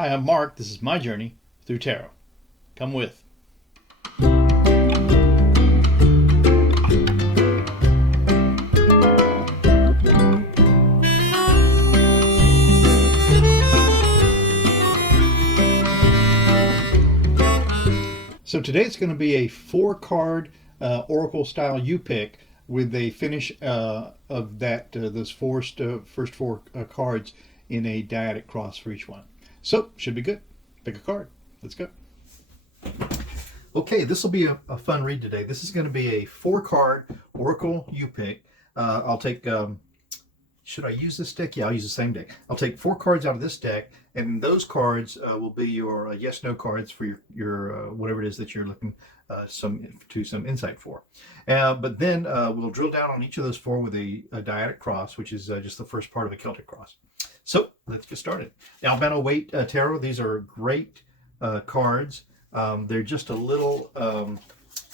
Hi, I'm Mark. This is my journey through tarot. Come with. So today it's going to be a four-card Oracle style U pick with a finish of those first four cards in a dyadic cross for each one. So should be good. Pick a card. Let's go. Okay, this will be a fun read today. This is going to be a four-card Oracle U pick. I'll take. Should I use this deck? Yeah, I'll use the same deck. I'll take four cards out of this deck, and those cards will be your yes/no cards for your whatever it is that you're looking some insight for. But then we'll drill down on each of those four with a dyadic cross, which is just the first part of a Celtic cross. So let's get started. Albano Weight Tarot. These are great cards. They're just a little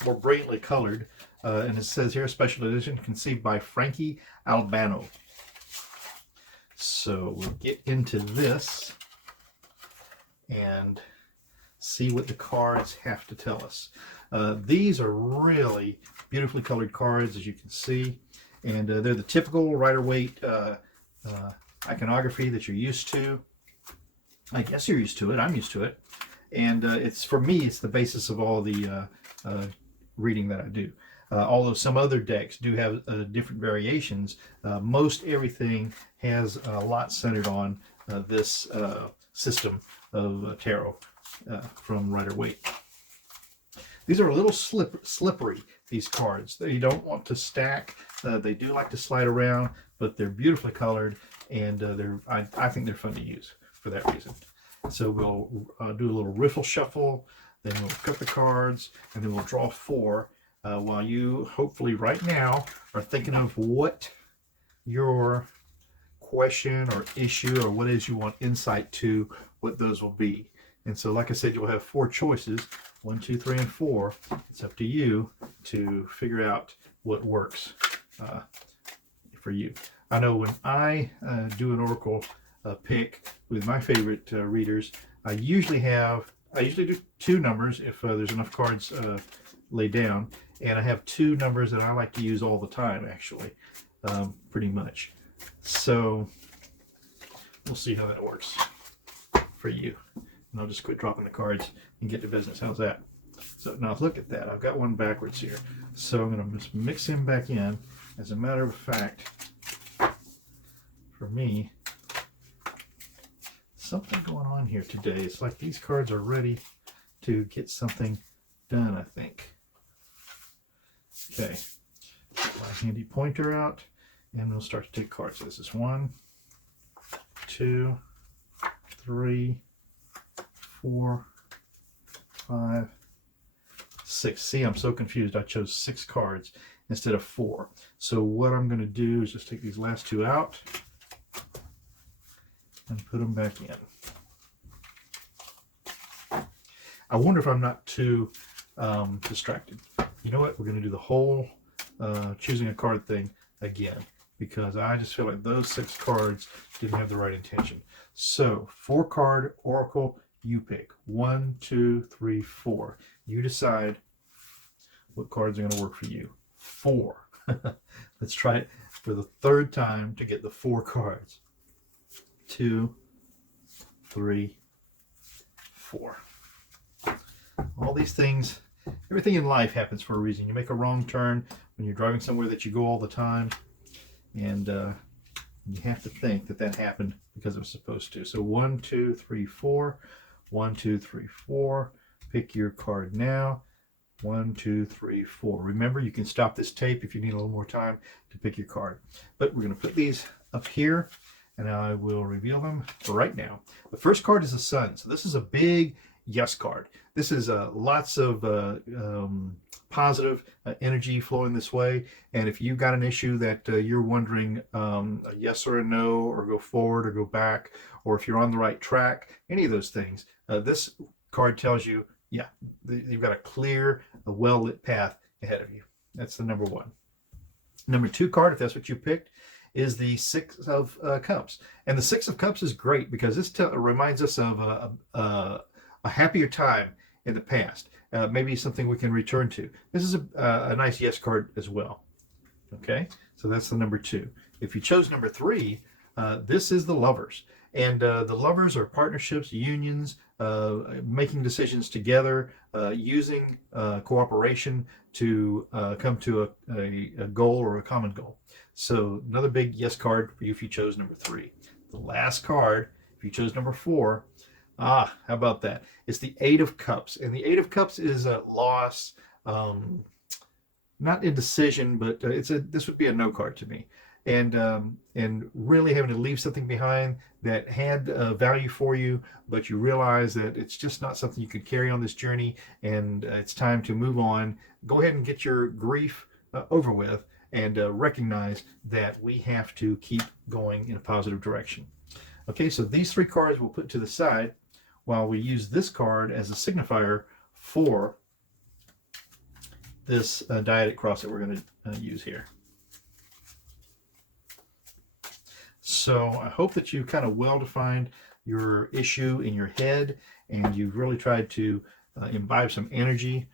more brilliantly colored, and it says here, special edition conceived by Frankie Albano. So we'll get into this and see what the cards have to tell us. These are really beautifully colored cards, as you can see, and they're the typical Rider-Waite iconography that you're used to. I guess you're used to it. I'm used to it. And for me, it's the basis of all the reading that I do. Although some other decks do have different variations, most everything has a lot centered on this system of tarot from Rider-Waite. These are a little slippery, these cards. You don't want to stack. They do like to slide around, but they're beautifully colored, and I think they're fun to use for that reason. So we'll do a little riffle shuffle, then we'll cut the cards, and then we'll draw four. While you hopefully right now are thinking of what your question or issue or what it is you want insight to, what those will be. And so, like I said, you'll have four choices, 1, 2, 3, and 4. It's up to you to figure out what works for you. I know when I do an Oracle pick with my favorite readers, I usually do two numbers if there's enough cards laid down. And I have two numbers that I like to use all the time, actually, pretty much. So we'll see how that works for you. And I'll just quit dropping the cards and get to business. How's that? So now look at that. I've got one backwards here. So I'm going to just mix him back in. As a matter of fact, for me, something going on here today. It's like these cards are ready to get something done, I think. Okay, get my handy pointer out, and we'll start to take cards. So this is 1, 2, 3, 4, 5, 6. See, I'm so confused. I chose 6 cards instead of 4. So what I'm going to do is just take these last two out and put them back in. I wonder if I'm not too distracted. You know what? We're going to do the whole choosing a card thing again, because I just feel like those 6 cards didn't have the right intention. So 4-card Oracle U pick. 1, 2, 3, 4. You decide what cards are going to work for you. 4. Let's try it for the third time to get the 4 cards. 2, 3, 4. All these things, everything in life happens for a reason. You make a wrong turn when you're driving somewhere that you go all the time, and you have to think that happened because it was supposed to. So 1, 2, 3, 4. 1, 2, 3, 4. Pick your card now. 1, 2, 3, 4. Remember, you can stop this tape if you need a little more time to pick your card. But we're going to put these up here, and I will reveal them right now. The first card is the Sun. So this is a big yes card. This is lots of positive energy flowing this way. And if you've got an issue that you're wondering a yes or a no, or go forward or go back, or if you're on the right track, any of those things, this card tells you, yeah, you've got a clear, well-lit path ahead of you. That's the number 1. Number 2 card, if that's what you picked, is the Six of Cups. And the Six of Cups is great because this reminds us of a happier time in the past. Maybe something we can return to. This is a nice yes card as well. Okay, so that's the number 2. If you chose number 3, this is the Lovers. And the Lovers are partnerships, unions, making decisions together, using cooperation to come to a goal or a common goal. So another big yes card for you if you chose number 3. The last card, if you chose number 4, how about that? It's the Eight of Cups. And the Eight of Cups is a loss, not indecision, but this would be a no card to me. And really having to leave something behind that had value for you, but you realize that it's just not something you could carry on this journey, and it's time to move on. Go ahead and get your grief over with, and recognize that we have to keep going in a positive direction. Okay, so these 3 cards we'll put to the side while we use this card as a signifier for this dyadic cross that we're going to use here. So I hope that you kind of well-defined your issue in your head, and you've really tried to imbibe some energy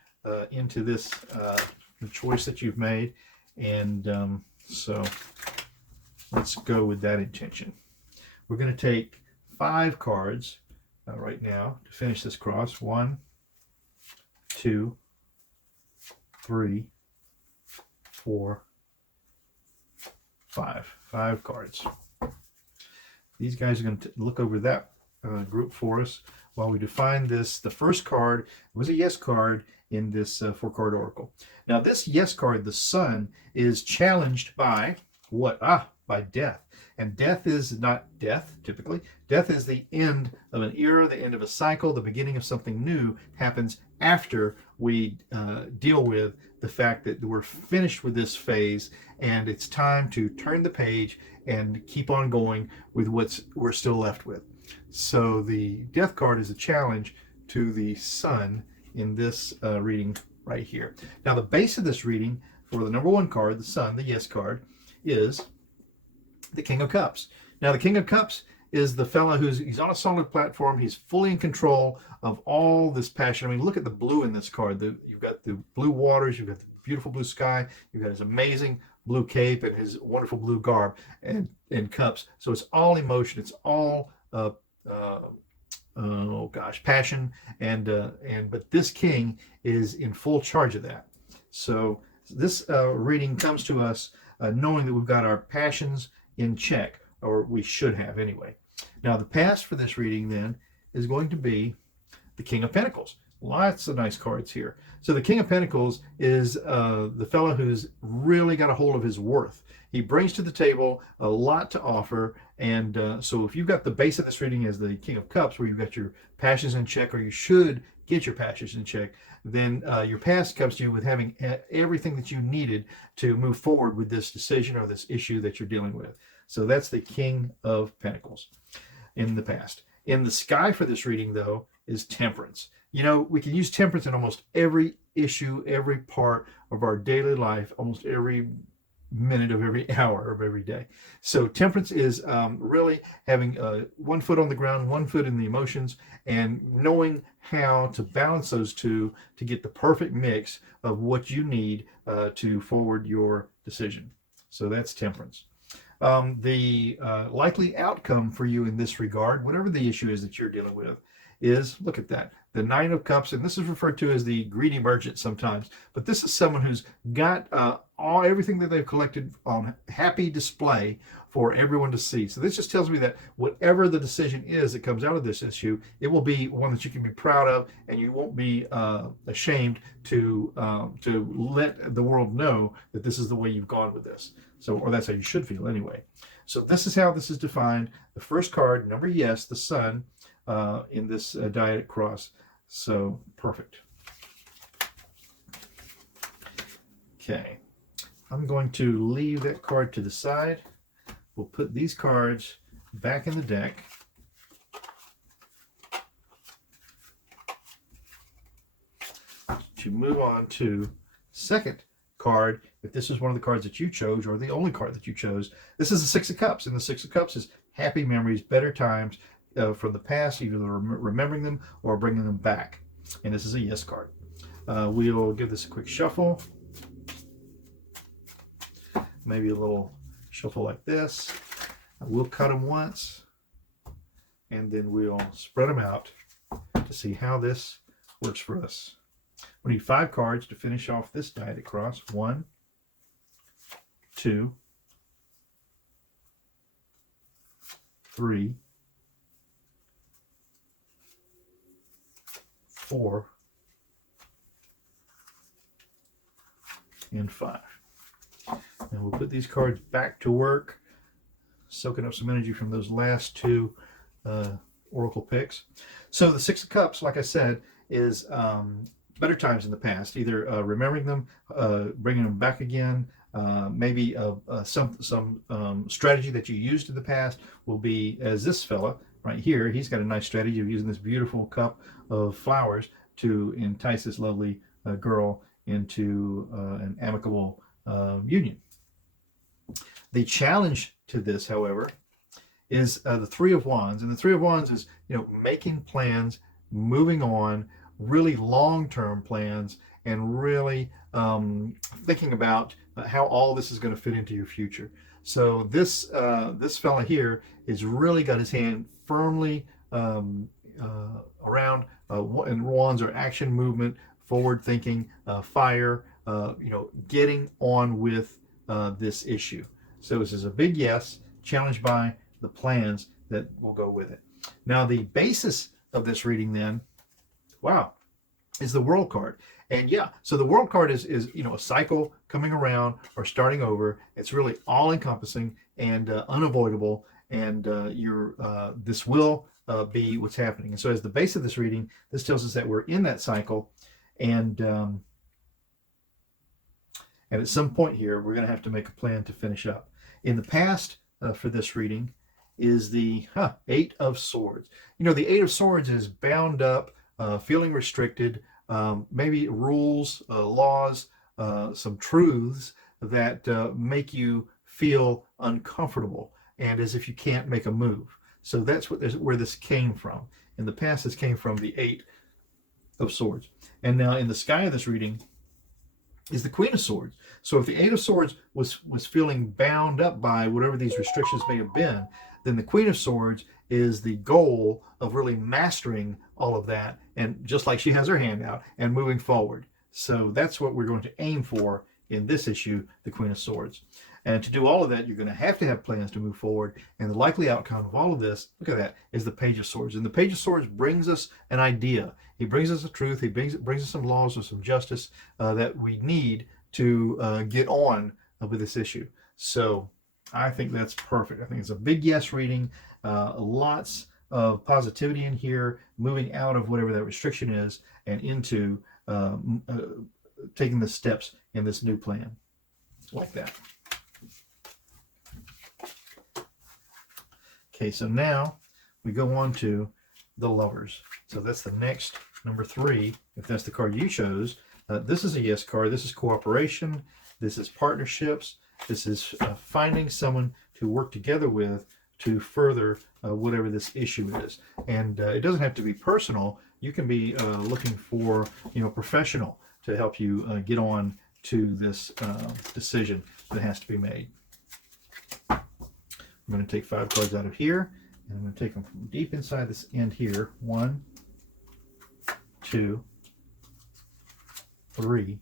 into this the choice that you've made. And so let's go with that intention. We're going to take 5 cards right now to finish this cross. 1, 2, 3, 4, 5. 5 cards. These guys are going to look over that group for us while we define this. The first card was a yes card in this 4-card oracle. Now this yes card, the Sun, is challenged by what? By death. And death is not death, typically. Death is the end of an era, the end of a cycle, the beginning of something new happens after we deal with the fact that we're finished with this phase, and it's time to turn the page and keep on going with what we're still left with. So the death card is a challenge to the Sun in this reading right here. Now the base of this reading for the number 1 card, the Sun, the yes card, is the King of Cups. Now the King of Cups is the fella he's on a solid platform. He's fully in control of all this passion. I mean, look at the blue in this card. You've got the blue waters, you've got the beautiful blue sky, you've got his amazing blue cape and his wonderful blue garb and cups. So it's all emotion. It's all passion, but this king is in full charge of that. So this reading comes to us knowing that we've got our passions in check, or we should have anyway. Now the past for this reading then is going to be the King of Pentacles. Lots of nice cards here. So the King of Pentacles is the fellow who's really got a hold of his worth. He brings to the table a lot to offer, and so if you've got the base of this reading as the King of Cups, where you've got your passions in check, or you should get your passions in check, then your past comes to you with having everything that you needed to move forward with this decision or this issue that you're dealing with. So that's the King of Pentacles in the past. In the sky for this reading, though, is Temperance. You know, we can use temperance in almost every issue, every part of our daily life, almost every minute of every hour of every day. So temperance is really having 1 foot on the ground, 1 foot in the emotions, and knowing how to balance those two to get the perfect mix of what you need to forward your decision. So that's temperance. The likely outcome for you in this regard, whatever the issue is that you're dealing with, is, look at that, the 9 of Cups, and this is referred to as the greedy merchant sometimes, but this is someone who's got everything that they've collected on happy display for everyone to see. So this just tells me that whatever the decision is that comes out of this issue, it will be one that you can be proud of, and you won't be ashamed to let the world know that this is the way you've gone with this. So, or that's how you should feel anyway. So this is how this is defined. The first card, number yes, the Sun, in this dyadic cross. So perfect. Okay, I'm going to leave that card to the side. We'll put these cards back in the deck. To move on to second card if this is one of the cards that you chose or the only card that you chose, this is the Six of Cups. And the Six of Cups is happy memories, better times from the past, either remembering them or bringing them back. And this is a yes card. We'll give this a quick shuffle. Maybe a little shuffle like this. We'll cut them once, and then we'll spread them out to see how this works for us. We need 5 cards to finish off this die to cross. 1, 2, 3, 4, and 5. And we'll put these cards back to work, soaking up some energy from those last 2 Oracle picks. So the Six of Cups, like I said, is better times in the past, either remembering them, bringing them back again. Maybe some strategy that you used in the past will be, as this fella right here, he's got a nice strategy of using this beautiful cup of flowers to entice this lovely girl into an amicable union. The challenge to this, however, is the Three of Wands. And the Three of Wands is, making plans, moving on, really long-term plans, and really thinking about how all this is going to fit into your future. So this fella here has really got his hand firmly around, and wands are action, movement, forward thinking, fire, getting on with this issue. So this is a big yes, challenged by the plans that will go with it. Now the basis of this reading then, wow, is the World card. And yeah, so the World card is a cycle coming around or starting over. It's really all encompassing and unavoidable, and this will be what's happening. And so as the base of this reading, this tells us that we're in that cycle, and at some point here, we're going to have to make a plan to finish up. In the past, for this reading, is the Eight of Swords. The Eight of Swords is bound up, feeling restricted, maybe rules, laws, some truths that make you feel uncomfortable and as if you can't make a move. So that's where this came from. In the past, this came from the Eight of Swords. And now in the sky of this reading is the Queen of Swords. So if the Eight of Swords was feeling bound up by whatever these restrictions may have been, then the Queen of Swords is the goal of really mastering all of that, and just like she has her hand out and moving forward. So that's what we're going to aim for in this issue, the Queen of Swords. And to do all of that, you're going to have plans to move forward. And the likely outcome of all of this, look at that, is the Page of Swords. And the Page of Swords brings us an idea. He brings us the truth. He brings us some laws or some justice that we need to get on with this issue. So I think that's perfect. I think it's a big yes reading. Lots of positivity in here, moving out of whatever that restriction is and into taking the steps in this new plan. Like that. Okay, so now we go on to the Lovers. So that's the next, number 3, if that's the card you chose. This is a yes card. This is cooperation. This is partnerships. This is finding someone to work together with to further whatever this issue is. And it doesn't have to be personal. You can be looking for, professional to help you get on to this decision that has to be made. I'm going to take 5 cards out of here, and I'm going to take them from deep inside this end here. 1, 2, 3,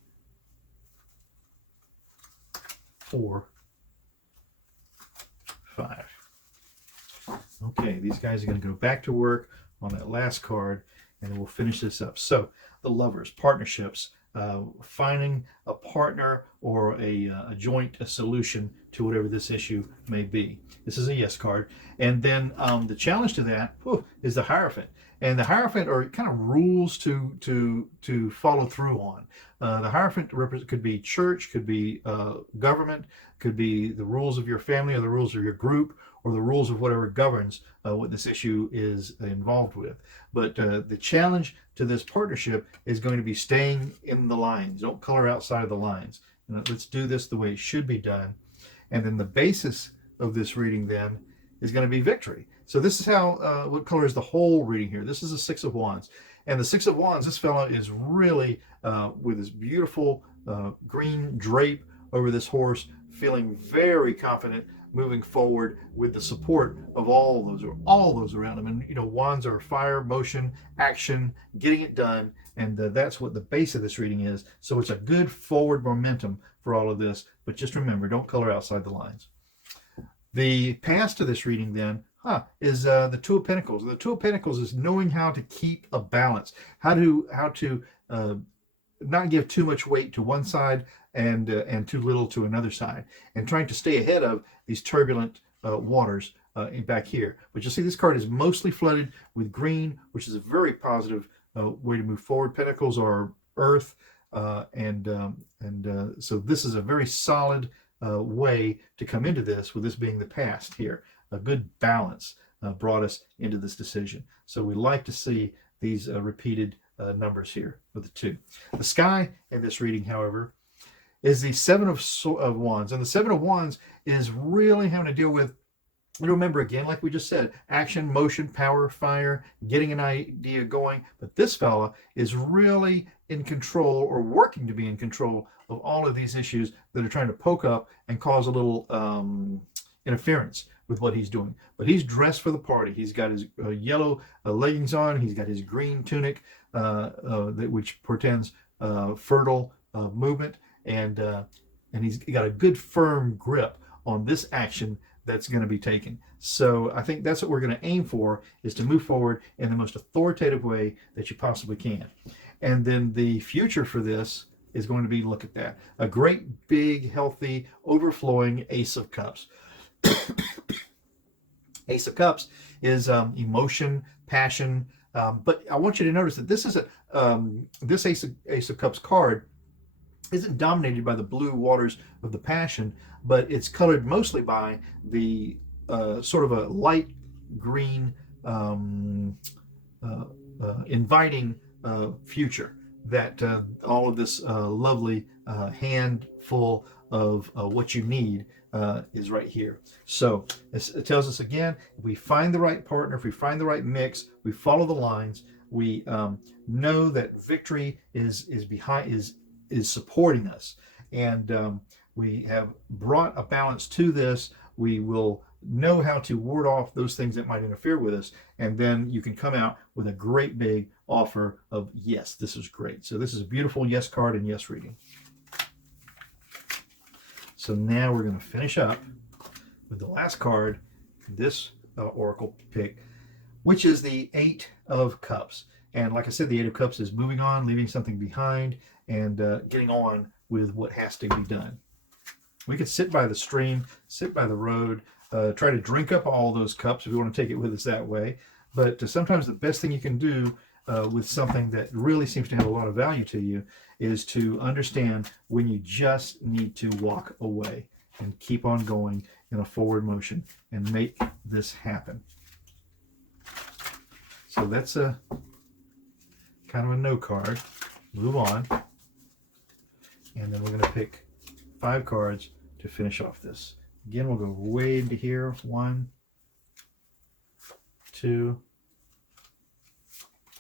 4, 5. Okay, these guys are going to go back to work on that last card, and then we'll finish this up. So, the Lovers, partnerships, finding a partner or a joint solution to whatever this issue may be. This is a yes card. And then the challenge to that is the Hierophant. And the Hierophant are kind of rules to follow through on. The Hierophant could be church, could be government, could be the rules of your family or the rules of your group, or the rules of whatever governs what this issue is involved with. But the challenge to this partnership is going to be staying in the lines. Don't color outside of the lines. let's do this the way it should be done. And then the basis of this reading then is going to be victory. So this is how, what color is the whole reading here? This is a Six of Wands. And the Six of Wands, this fellow is really with this beautiful green drape over this horse, feeling very confident, moving forward with the support of all those around him. And wands are fire, motion, action, getting it done, and that's what the base of this reading is. So it's a good forward momentum for all of this, but just remember, don't color outside the lines. The past of this reading then is the Two of Pentacles. The Two of Pentacles is knowing how to keep a balance, how to not give too much weight to one side and too little to another side, and trying to stay ahead of these turbulent waters back here. But you'll see this card is mostly flooded with green, which is a very positive way to move forward. Pentacles are earth, so this is a very solid way to come into this, with this being the past here. A good balance brought us into this decision. So we like to see these repeated numbers here with the 2. The sky in this reading, however, is the Seven of Wands. And the Seven of Wands is really having to deal with, remember again, like we just said, action, motion, power, fire, getting an idea going. But this fella is really in control, or working to be in control, of all of these issues that are trying to poke up and cause a little interference with what he's doing. But he's dressed for the party. He's got his yellow leggings on. He's got his green tunic, which portends fertile movement, and he's got a good firm grip on this action that's going to be taken. So I think that's what we're going to aim for, is to move forward in the most authoritative way that you possibly can. And then the future for this is going to be, look at that, a great big healthy overflowing Ace of Cups. Ace of Cups is emotion, passion, but I want you to notice that this is this Ace of Cups card isn't dominated by the blue waters of the passion, but it's colored mostly by the sort of a light green, inviting future that all of this lovely handful of what you need is right here. So it tells us again, if we find the right partner, if we find the right mix, we follow the lines, we know that victory is supporting us, and we have brought a balance to this. We will know how to ward off those things that might interfere with us, and then you can come out with a great big offer of yes, this is great. So this is a beautiful yes card and yes reading. So now we're going to finish up with the last card, this Oracle pick, which is the Eight of Cups. And like I said, the Eight of Cups is moving on, leaving something behind, and getting on with what has to be done. We could sit by the stream, sit by the road, try to drink up all those cups if you want to take it with us that way. But sometimes the best thing you can do with something that really seems to have a lot of value to you is to understand when you just need to walk away and keep on going in a forward motion and make this happen. So that's a kind of a no card. Move on. And then we're going to pick 5 cards to finish off this. Again, we'll go way into here. 1, 2,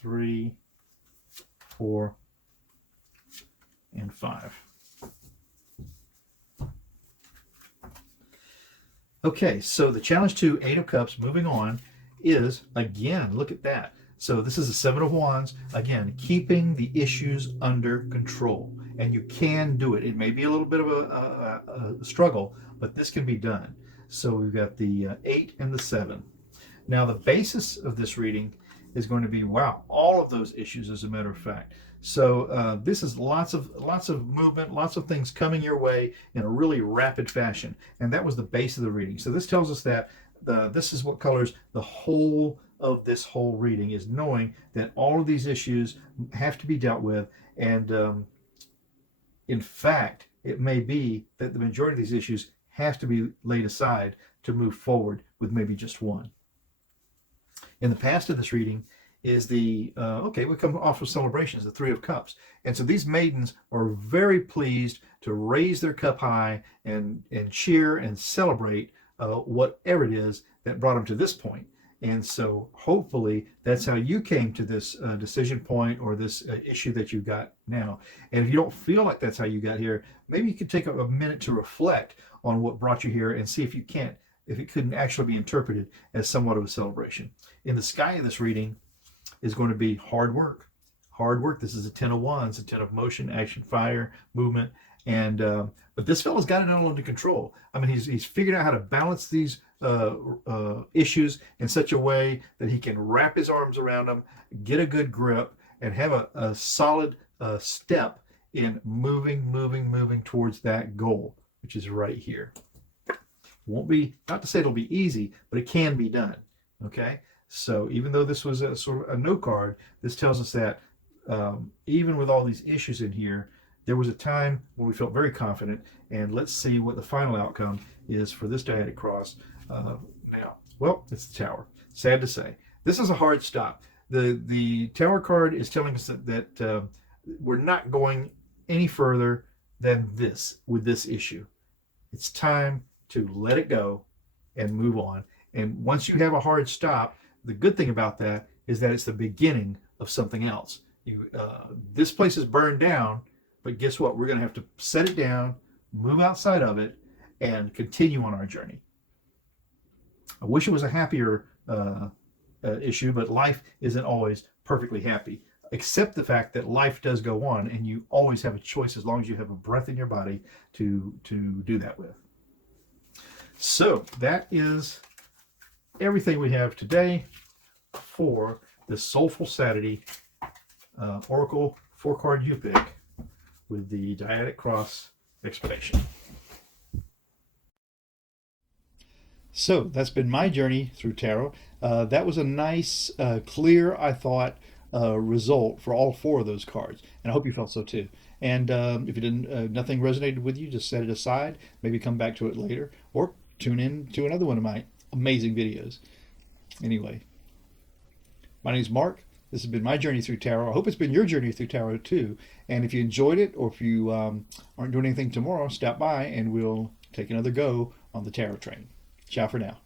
3, 4, and 5. Okay, so the challenge to Eight of Cups, moving on, is, again, look at that. So this is a Seven of Wands, again, keeping the issues under control. And you can do it. It may be a little bit of a struggle, but this can be done. So we've got the 8 and the 7. Now the basis of this reading is going to be, wow, all of those issues, as a matter of fact. So this is lots of movement, lots of things coming your way in a really rapid fashion. And that was the base of the reading. So this tells us that this is what colors the whole of this whole reading, is knowing that all of these issues have to be dealt with. And in fact, it may be that the majority of these issues have to be laid aside to move forward with maybe just one. In the past of this reading is the, okay, we come off of celebrations, the Three of Cups. And so these maidens are very pleased to raise their cup high and cheer and celebrate whatever it is that brought them to this point. And so hopefully that's how you came to this decision point or this issue that you got now. And if you don't feel like that's how you got here, maybe you could take a minute to reflect on what brought you here and see if it couldn't actually be interpreted as somewhat of a celebration. In the sky of this reading is going to be hard work. Hard work. This is a 10 of Wands, a 10 of motion, action, fire, movement. And but this fellow's got it all under control. I mean, he's figured out how to balance these issues in such a way that he can wrap his arms around them, get a good grip, and have a solid step in moving towards that goal, which is right here. Won't be, not to say it'll be easy, but it can be done. Okay, so even though this was a sort of a no card, this tells us that even with all these issues in here, there was a time when we felt very confident. And let's see what the final outcome is for this dyadic cross now. Well, it's the Tower. Sad to say, this is a hard stop. The Tower card is telling us that we're not going any further than this with this issue. It's time to let it go and move on. And once you have a hard stop, the good thing about that is that it's the beginning of something else. This place is burned down, but guess what? We're going to have to set it down, move outside of it, and continue on our journey. I wish it was a happier issue, but life isn't always perfectly happy. Accept the fact that life does go on, and you always have a choice as long as you have a breath in your body to do that with. So that is everything we have today for the Soulful Saturday Oracle 4-card U-Pick with the Dyadic Cross explanation. So that's been my journey through tarot. That was a nice, clear, I thought, result for all 4 of those cards, and I hope you felt so too. And if you didn't, nothing resonated with you, just set it aside. Maybe come back to it later, or tune in to another one of my amazing videos. Anyway, my name is Mark. This has been my journey through tarot. I hope it's been your journey through tarot too. And if you enjoyed it, or if you aren't doing anything tomorrow, stop by and we'll take another go on the tarot train. Ciao for now.